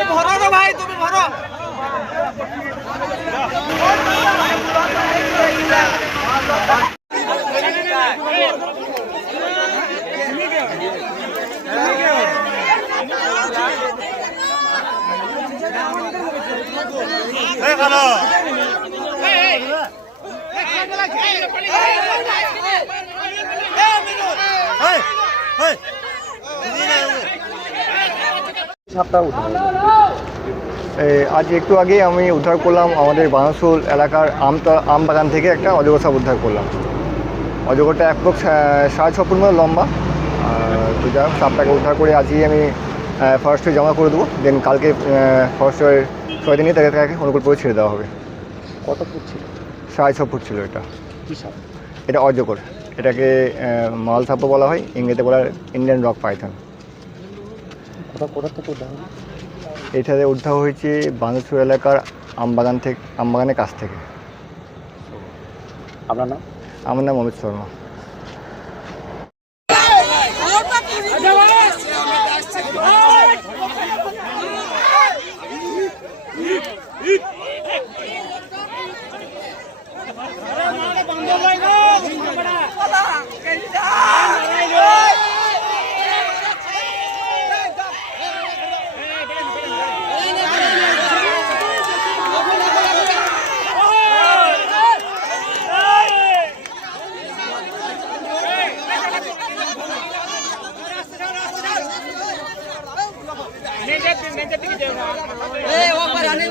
তুমি ভরো না ভাই তুমি ভরো Hey, hello. Hey, hey. Hey, hey. Hey, hey. Hey, hey. এই আজ একটু আগে আমি উদ্ধার করলাম আমাদের বানাসুল এলাকার আমতা আম বাগান থেকে একটা অজগর সাপ উদ্ধার করলাম। অজগরটা এক সাড়ে ছ ফুট মতো লম্বা। তো যা হোক, সাপটাকে উদ্ধার করে আজই আমি ফরেস্টে জমা করে দেবো। দেন কালকে ফরেস্টের ছয় দিনই তাকে তাকে অনুকূল করে ছেড়ে দেওয়া হবে। কত ফুট ছিল? সাড়ে ছ ফুট ছিল এটা। কি সাপ? এটা অজগর। এটাকে মাল সাপও বলা হয় ইংরেজিতে বলা ইন্ডিয়ান রক পাইথন কোথা থেকে উদ্ধার হলো? এটাতে উদ্ধার হয়েছে বান্দরপুর এলাকার আমবাগান থেকে আমবাগানের কাছ থেকে। আপনার নাম? আমার নাম অমিত শর্মা। నేను చెప్పి నేను చెప్పి ఏ ఓ మరి అని